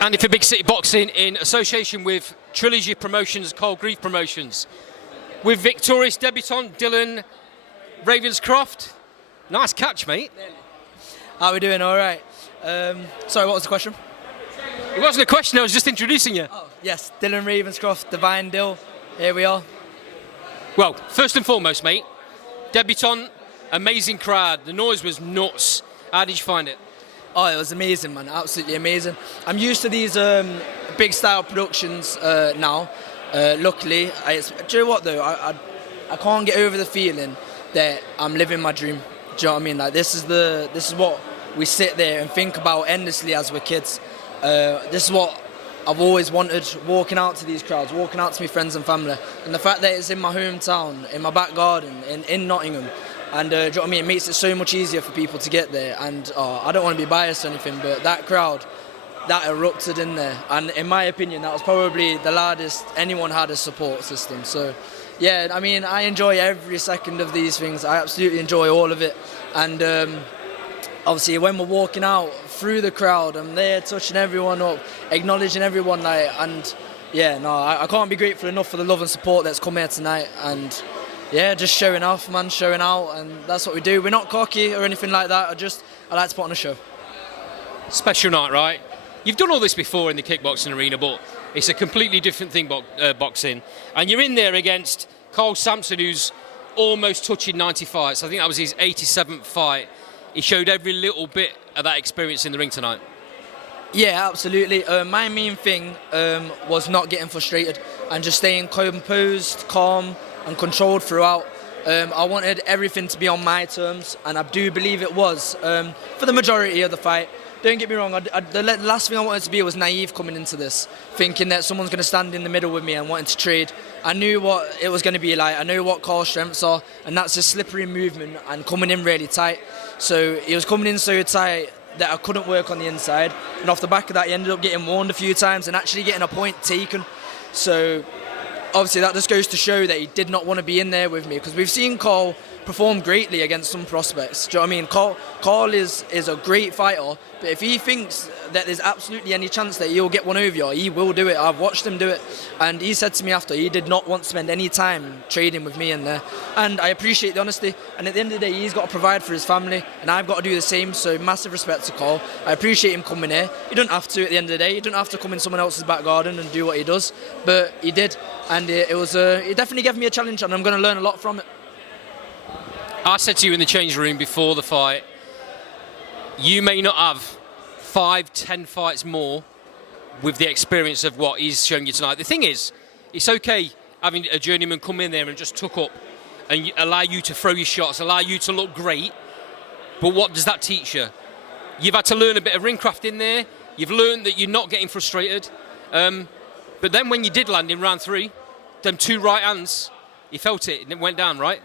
Andy for Big City Boxing in association with Trilogy Promotions, Cole Grief Promotions. With victorious debutant Dylan Ravenscoft. Nice catch, mate. How are we doing? All right. Sorry, what was the question? It wasn't a question, I was just introducing you. Oh, yes, Dylan Ravenscoft, Divine Dill. Here we are. Well, first and foremost, mate, debutant, amazing crowd. The noise was nuts. How did you find it? Oh, it was amazing, man. Absolutely amazing. I'm used to these big style productions now. Luckily, do you know what though? I can't get over the feeling that I'm living my dream. Do you know what I mean? Like this is what we sit there and think about endlessly as we're kids. This is what I've always wanted, walking out to these crowds, walking out to my friends and family. And the fact that it's in my hometown, in my back garden, in Nottingham, and do you know what I mean? It makes it so much easier for people to get there. And I don't want to be biased or anything, but that crowd, that erupted in there. And in my opinion, that was probably the loudest anyone had a support system. So, yeah, I mean, I enjoy every second of these things. I absolutely enjoy all of it. And obviously, when we're walking out through the crowd, I'm there touching everyone up, acknowledging everyone. And yeah, no, I can't be grateful enough for the love and support that's come here tonight. And yeah, just showing off, man, showing out, and that's what we do. We're not cocky or anything like that. I like to put on a show. Special night, right? You've done all this before in the kickboxing arena, but it's a completely different thing, boxing. And you're in there against Cole Sampson, who's almost touching 90 fights. I think that was his 87th fight. He showed every little bit of that experience in the ring tonight. Yeah, absolutely. My main thing was not getting frustrated and just staying composed, calm, and controlled throughout. I wanted everything to be on my terms, and I do believe it was for the majority of the fight. Don't get me wrong, the last thing I wanted to be was naive coming into this, thinking that someone's going to stand in the middle with me and wanting to trade. I knew what it was going to be like. I knew what Carl's strengths are, and that's his slippery movement and coming in really tight. So he was coming in so tight that I couldn't work on the inside, and off the back of that he ended up getting warned a few times and actually getting a point taken. So obviously that just goes to show that he did not want to be in there with me, because we've seen Carl perform greatly against some prospects. Do you know what I mean? Carl is a great fighter, but if he thinks that there's absolutely any chance that he'll get one over you, he will do it. I've watched him do it, and he said to me after he did not want to spend any time trading with me in there, and I appreciate the honesty. And at the end of the day, he's got to provide for his family, and I've got to do the same. So massive respect to Carl. I appreciate him coming here. He don't have to at the end of the day. He don't have to come in someone else's back garden and do what he does, but he did, and it definitely gave me a challenge, and I'm going to learn a lot from it. I said to you in the change room before the fight, you may not have 5-10 fights more with the experience of what he's shown you tonight. The thing is, it's okay having a journeyman come in there and just tuck up and allow you to throw your shots, allow you to look great, but what does that teach you? You've had to learn a bit of ringcraft in there. You've learned that you're not getting frustrated. But then when you did land in round 3, them 2 right hands, you felt it and it went down, right?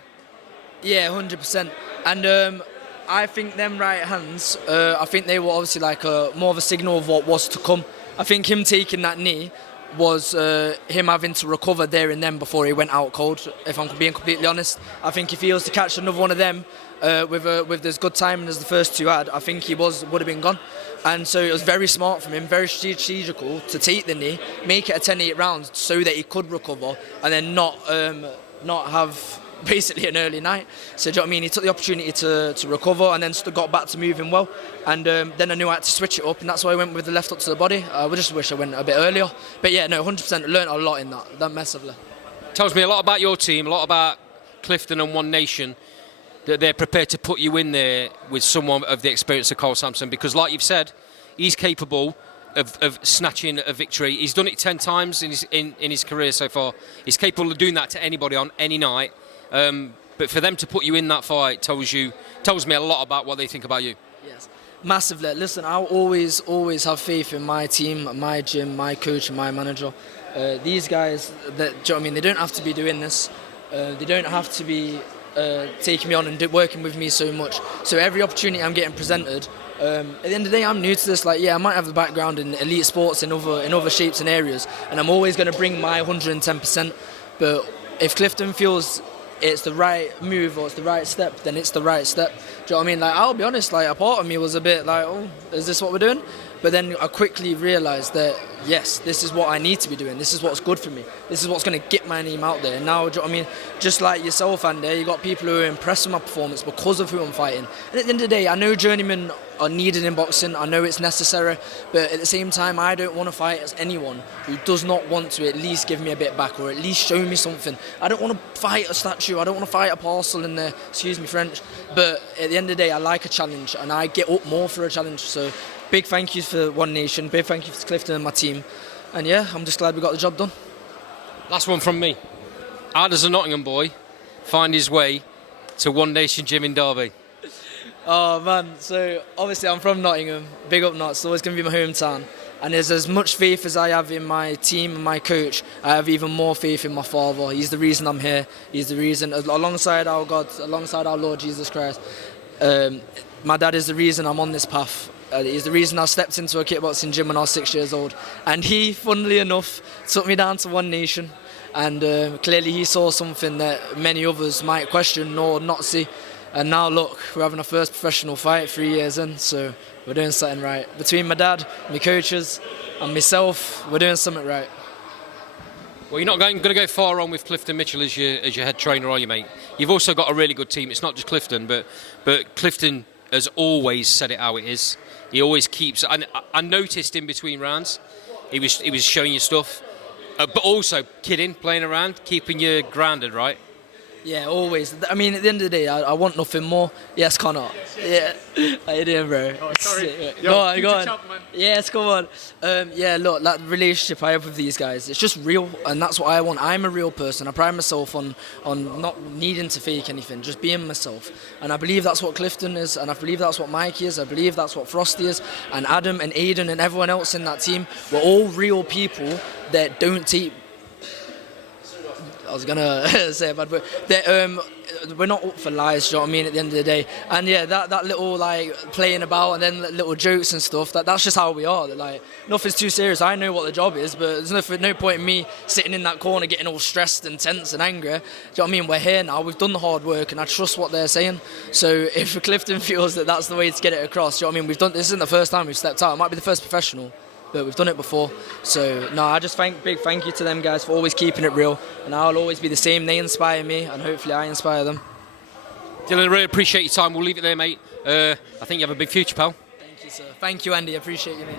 Yeah, 100%. And I think them right hands, I think they were obviously like more of a signal of what was to come. I think him taking that knee was him having to recover there and then before he went out cold, if I'm being completely honest. I think if he was to catch another one of them with as good timing as the first 2 had, I think he would have been gone. And so it was very smart from him, very strategical to take the knee, make it a 10-8 round so that he could recover and then not have basically an early night. So do you know what I mean? He took the opportunity to recover and then got back to moving well. And then I knew I had to switch it up, and that's why I went with the left hook to the body. I just wish I went a bit earlier. But yeah, no, 100% learned a lot in that massively. Tells me a lot about your team, a lot about Clifton and One Nation, that they're prepared to put you in there with someone of the experience of Cole Sampson, because like you've said, he's capable of snatching a victory. He's done it 10 times in his career so far. He's capable of doing that to anybody on any night. But for them to put you in that fight tells me a lot about what they think about you. Yes, massively. Listen, I'll always have faith in my team, my gym, my coach, and my manager. These guys, do you know what I mean? They don't have to be doing this. They don't have to be taking me on and working with me so much. So every opportunity I'm getting presented. At the end of the day, I'm new to this. Like, yeah, I might have the background in elite sports in other shapes and areas, and I'm always going to bring my 110%. But if Clifton feels it's the right move or it's the right step, then it's the right step. Do you know what I mean? Like, I'll be honest, like, a part of me was a bit like, oh, is this what we're doing? But then I quickly realised that, yes, this is what I need to be doing. This is what's good for me. This is what's going to get my name out there. And now, do you know what I mean? Just like yourself, Andy, you got people who are impressed with my performance because of who I'm fighting. And at the end of the day, I know journeymen are needed in boxing. I know it's necessary. But at the same time, I don't want to fight as anyone who does not want to at least give me a bit back or at least show me something. I don't want to fight a statue. I don't want to fight a parcel in there. Excuse me, French. But at the end of the day, I like a challenge. And I get up more for a challenge. So big thank you for One Nation. Big thank you for Clifton and my team. And yeah, I'm just glad we got the job done. Last one from me. How does a Nottingham boy find his way to One Nation Gym in Derby? Oh man, so obviously I'm from Nottingham. Big up Notts, it's always going to be my hometown. And there's as much faith as I have in my team and my coach, I have even more faith in my father. He's the reason I'm here. He's the reason, alongside our God, alongside our Lord Jesus Christ. My dad is the reason I'm on this path. He's the reason I stepped into a kickboxing gym when I was 6 years old. And he, funnily enough, took me down to One Nation. And clearly he saw something that many others might question or not see. And now look, we're having our first professional fight 3 years in, so we're doing something right. Between my dad, my coaches, and myself, we're doing something right. Well, you're not going to go far on with Clifton Mitchell as your head trainer, are you, mate? You've also got a really good team. It's not just Clifton, but Clifton has always said it how it is. He always keeps. I noticed in between rounds, he was showing you stuff, but also kidding, playing around, keeping you grounded, right? Yeah, always. I mean, at the end of the day, I want nothing more. Yes, Connor. Yeah. How you doing, bro? Oh, sorry. Go on. Champ, man. Yes, come on. Yeah, look, that relationship I have with these guys, it's just real, and that's what I want. I'm a real person. I pride myself on not needing to fake anything, just being myself. And I believe that's what Clifton is, and I believe that's what Mikey is. I believe that's what Frosty is, and Adam and Aiden and everyone else in that team. We're all real people that don't take... I was gonna say it bad, but we're not up for lies. Do you know what I mean? At the end of the day, and yeah, that little like playing about and then little jokes and stuff. That's just how we are. That, like, nothing's too serious. I know what the job is, but there's no point in me sitting in that corner getting all stressed and tense and angry. Do you know what I mean? We're here now. We've done the hard work, and I trust what they're saying. So if Clifton feels that that's the way to get it across, do you know what I mean? We've done. This isn't the first time we've stepped out. It might be the first professional, but we've done it before. So no, I just big thank you to them guys for always keeping it real, and I'll always be the same. They inspire me, and hopefully I inspire them. Dylan, I really appreciate your time. We'll leave it there, mate. I think you have a big future, pal. Thank you, sir. Thank you, Andy. I appreciate you, mate.